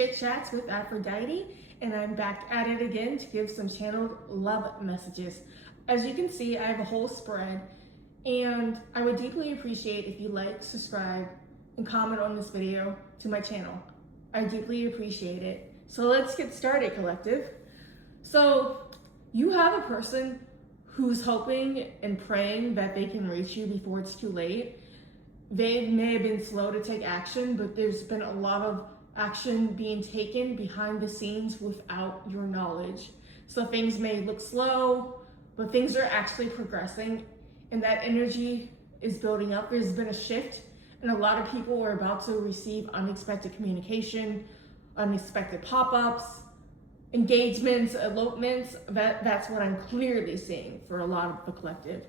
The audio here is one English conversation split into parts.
Chit Chats with Aphrodite, and I'm back at it again to give some channeled love messages. As you can see, I have a whole spread, and I would deeply appreciate if you like, subscribe, and comment on this video to my channel. I deeply appreciate it. So let's get started, collective. So you have a person who's hoping and praying that they can reach you before it's too late. They may have been slow to take action, but there's been a lot of action being taken behind the scenes without your knowledge. So things may look slow, but things are actually progressing, and that energy is building up. There's been a shift, and a lot of people are about to receive unexpected communication, unexpected pop-ups, engagements, elopements. That's what I'm clearly seeing for a lot of the collective.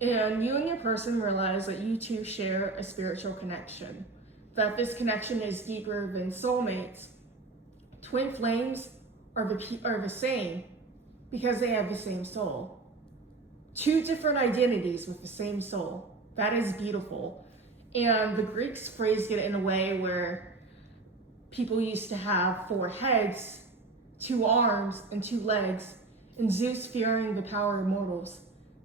And you and your person realize that you two share a spiritual connection, that this connection is deeper than soulmates. Twin flames are the same because they have the same soul. Two different identities with the same soul. That is beautiful. And the Greeks phrased it in a way where people used to have 4 heads, 2 arms, and 2 legs, and Zeus, fearing the power of mortals,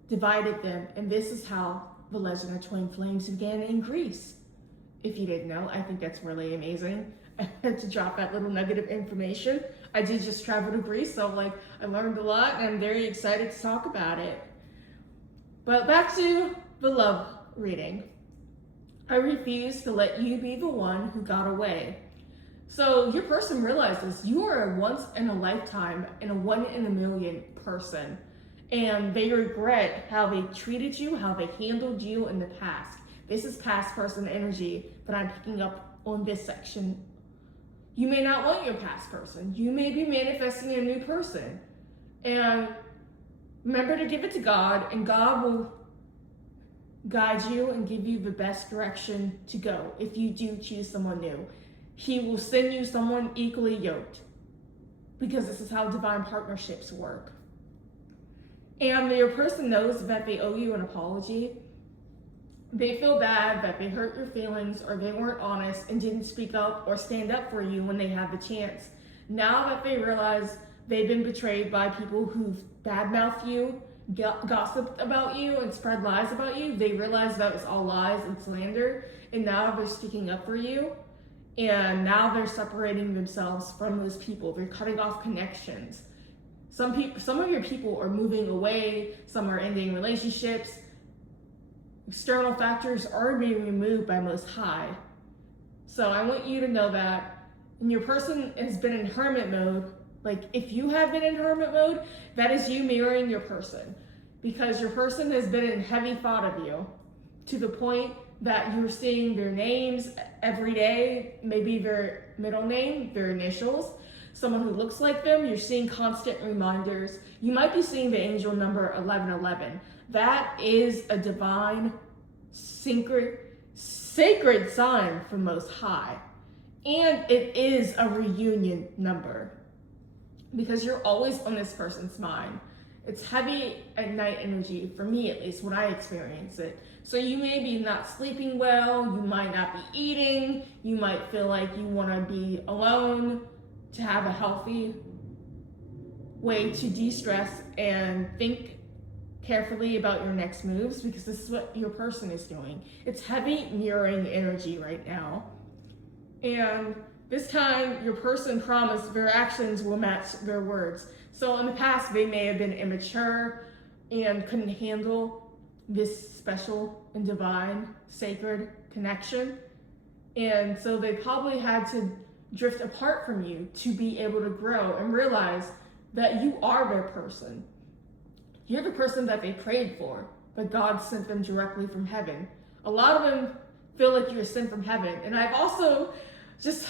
divided them, and this is how the legend of twin flames began in Greece. If you didn't know, I think that's really amazing. I had to drop that little nugget of information. I did just travel to Greece, so I learned a lot, and I'm very excited to talk about it. But back to the love reading. I refuse to let you be the one who got away. So your person realizes you are a once in a lifetime and a 1 in a million person. And they regret how they treated you, how they handled you in the past. This is past person energy that I'm picking up on this section. You may not want your past person. You may be manifesting a new person. And remember to give it to God, and God will guide you and give you the best direction to go if you do choose someone new. He will send you someone equally yoked, because this is how divine partnerships work. And your person knows that they owe you an apology. They feel bad that they hurt your feelings, or they weren't honest and didn't speak up or stand up for you when they had the chance. Now that they realize they've been betrayed by people who've badmouthed you, gossiped about you, and spread lies about you, they realize that was all lies and slander, and now they're speaking up for you. And now they're separating themselves from those people. They're cutting off connections. Some of your people are moving away, some are ending relationships. External factors are being removed by Most High. So I want you to know that. And your person has been in hermit mode. Like, if you have been in hermit mode, that is you mirroring your person. Because your person has been in heavy thought of you, to the point that you're seeing their names every day, maybe their middle name, their initials. Someone who looks like them, you're seeing constant reminders. You might be seeing the angel number 1111. That is a divine, sacred sign from Most High. And it is a reunion number, because you're always on this person's mind. It's heavy at night energy, for me at least, when I experience it. So you may be not sleeping well, you might not be eating, you might feel like you want to be alone, to have a healthy way to de-stress and think carefully about your next moves, because this is what your person is doing. It's heavy mirroring energy right now. And this time, your person promised their actions will match their words. So in the past, they may have been immature and couldn't handle this special and divine, sacred connection. And so they probably had to drift apart from you to be able to grow and realize that you are their person. You're the person that they prayed for, but God sent them directly from heaven. A lot of them feel like you're sent from heaven. And I've also just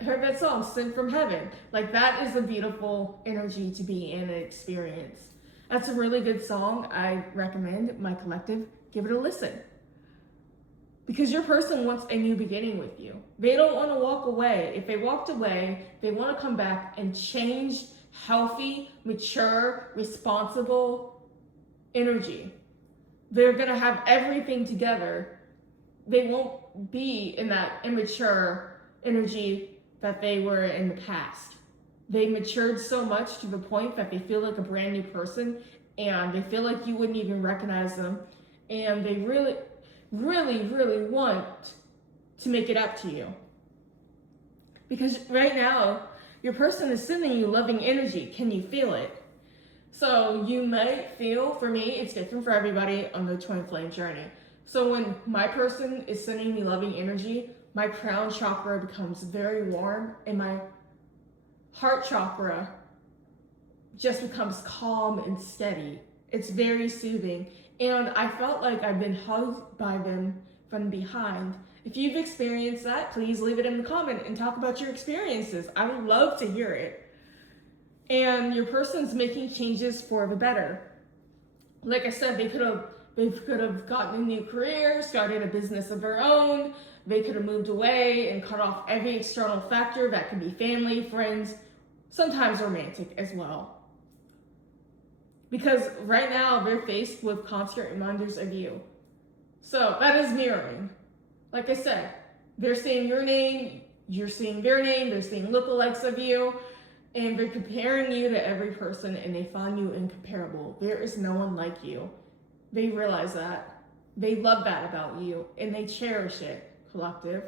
heard that song, Sent from Heaven. Like, that is a beautiful energy to be in and experience. That's a really good song. I recommend my collective give it a listen. Because your person wants a new beginning with you. They don't want to walk away. If they walked away, they want to come back and change healthy, mature, responsible energy. They're going to have everything together. They won't be in that immature energy that they were in the past. They matured so much to the point that they feel like a brand new person, and they feel like you wouldn't even recognize them, and they really, really, really want to make it up to you. Because right now, your person is sending you loving energy. Can you feel it? So you might feel, for me, it's different for everybody on the twin flame journey. So when my person is sending me loving energy, my crown chakra becomes very warm, and my heart chakra just becomes calm and steady. It's very soothing. And I felt like I've been hugged by them from behind. If you've experienced that, please leave it in the comment and talk about your experiences. I would love to hear it. And your person's making changes for the better. Like I said, they could have gotten a new career, started a business of their own. They could have moved away and cut off every external factor. That could be family, friends, sometimes romantic as well. Because right now they're faced with constant reminders of you. So that is mirroring. Like I said, they're saying your name, you're seeing their name, they're seeing lookalikes of you, and they're comparing you to every person, and they find you incomparable. There is no one like you. They realize that. They love that about you, and they cherish it, collective.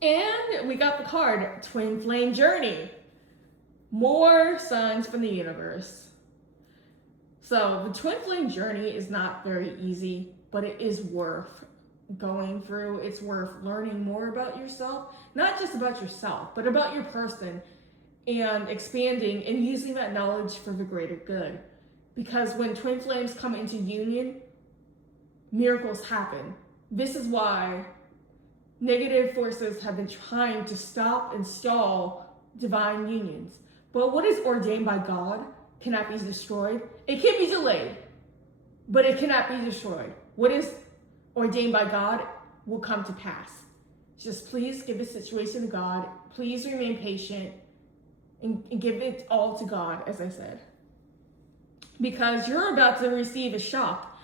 And we got the card, Twin Flame Journey. More signs from the universe. So the Twin Flame Journey is not very easy, but it is worth going through. It's worth learning more about yourself, not just about yourself, but about your person, and expanding and using that knowledge for the greater good. Because when twin flames come into union, miracles happen. This is why negative forces have been trying to stop and stall divine unions. But what is ordained by God cannot be destroyed. It can be delayed, but it cannot be destroyed. What is ordained by God will come to pass. Just please give the situation to God. Please remain patient and give it all to God, as I said. Because you're about to receive a shock.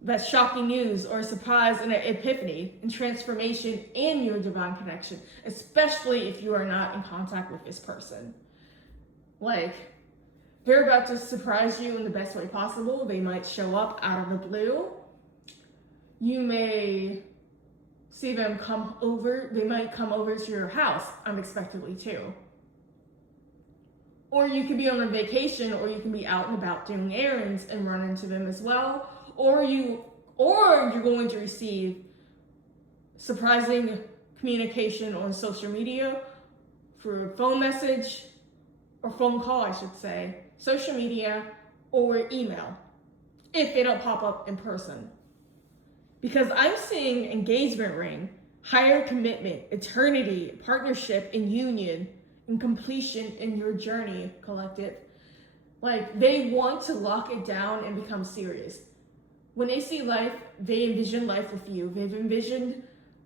That's shocking news, or a surprise, and an epiphany and transformation in your divine connection, especially if you are not in contact with this person. Like, they're about to surprise you in the best way possible. They might show up out of the blue. You may see them come over. They might come over to your house unexpectedly too. Or you could be on a vacation, or you can be out and about doing errands and run into them as well. Or you're going to receive surprising communication on social media through a phone message, or phone call, I should say, social media, or email, if they don't pop up in person. Because I'm seeing engagement ring, higher commitment, eternity, partnership, and union, and completion in your journey, collective. Like, they want to lock it down and become serious. When they see life, they envision life with you. They've envisioned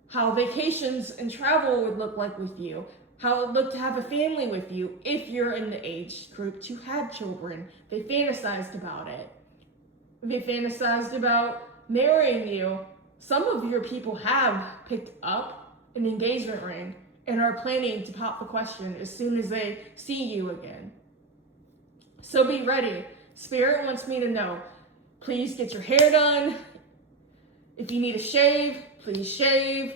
how vacations and travel would look like with you, how it would look to have a family with you if you're in the age group to have children. They fantasized about it. They fantasized about marrying you. Some of your people have picked up an engagement ring and are planning to pop the question as soon as they see you again. So be ready. Spirit wants me to know. Please get your hair done. If you need a shave, please shave.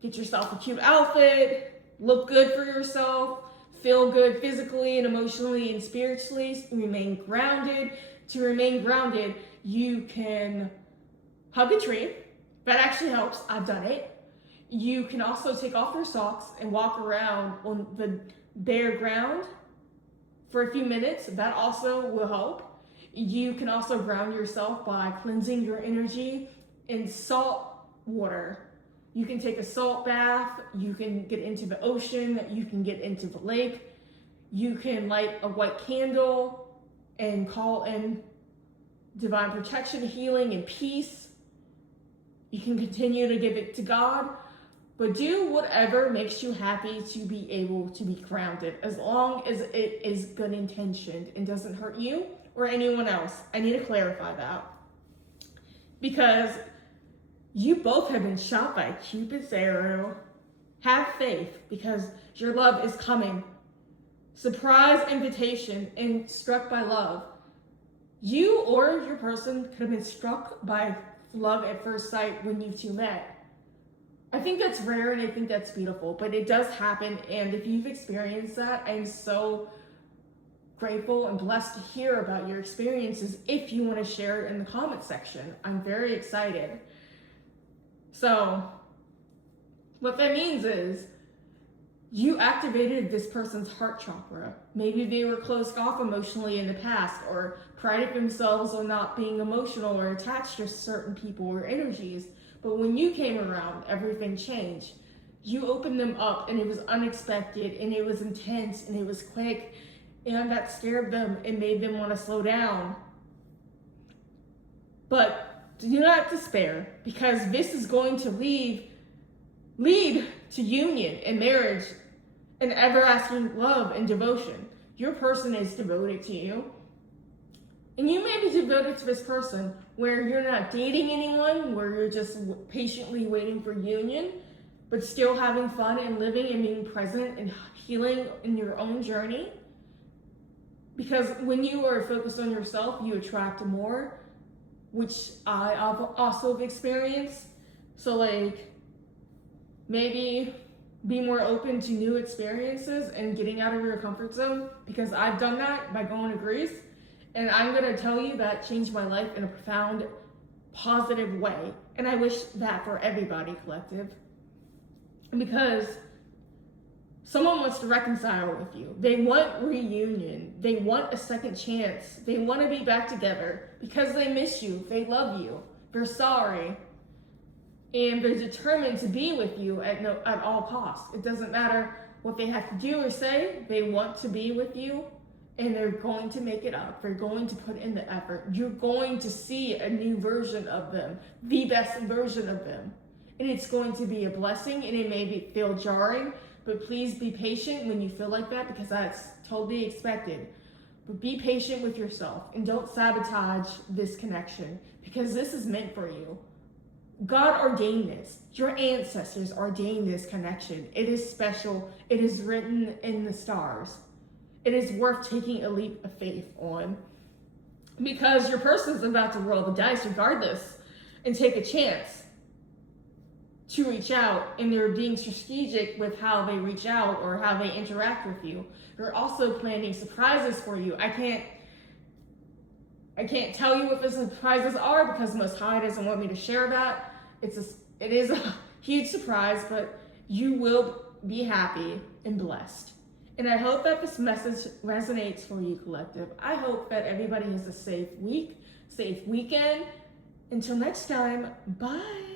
Get yourself a cute outfit. Look good for yourself. Feel good physically and emotionally and spiritually. Remain grounded. To remain grounded, you can hug a tree. That actually helps. I've done it. You can also take off your socks and walk around on the bare ground for a few minutes. That also will help. You can also ground yourself by cleansing your energy in salt water. You can take a salt bath. You can get into the ocean. You can get into the lake. You can light a white candle and call in divine protection, healing, and peace. You can continue to give it to God. But do whatever makes you happy to be able to be grounded, as long as it is good intentioned and doesn't hurt you or anyone else. I need to clarify that. Because you both have been shot by Cupid's arrow. Have faith because your love is coming. Surprise invitation and struck by love. You or your person could have been struck by love at first sight when you two met. I think that's rare and I think that's beautiful, but it does happen. And if you've experienced that, I'm so grateful and blessed to hear about your experiences. If you want to share it in the comment section, I'm very excited. So what that means is you activated this person's heart chakra. Maybe they were closed off emotionally in the past or prided themselves on not being emotional or attached to certain people or energies. But when you came around, everything changed. You opened them up and it was unexpected and it was intense and it was quick and that scared them and made them want to slow down. But do not despair because this is going to lead to union and marriage and everlasting love and devotion. Your person is devoted to you. And you may be devoted to this person where you're not dating anyone, where you're just patiently waiting for union, but still having fun and living and being present and healing in your own journey. Because when you are focused on yourself, you attract more, which I also have experienced. So like, maybe be more open to new experiences and getting out of your comfort zone, because I've done that by going to Greece. And I'm gonna tell you that changed my life in a profound, positive way. And I wish that for everybody, collective. Because someone wants to reconcile with you. They want reunion. They want a second chance. They want to be back together because they miss you. They love you. They're sorry. And they're determined to be with you at all costs. It doesn't matter what they have to do or say. They want to be with you. And they're going to make it up. They're going to put in the effort. You're going to see a new version of them, the best version of them. And it's going to be a blessing, and it may feel jarring, but please be patient when you feel like that, because that's totally expected. But be patient with yourself and don't sabotage this connection, because this is meant for you. God ordained this. Your ancestors ordained this connection. It is special. It is written in the stars. It is worth taking a leap of faith on, because your person's about to roll the dice regardless and take a chance to reach out, and they're being strategic with how they reach out or how they interact with you. They're also planning surprises for you. I can't tell you what the surprises are because Most High doesn't want me to share that. It is a huge surprise, but you will be happy and blessed. And I hope that this message resonates for you, collective. I hope that everybody has a safe week, safe weekend. Until next time, bye.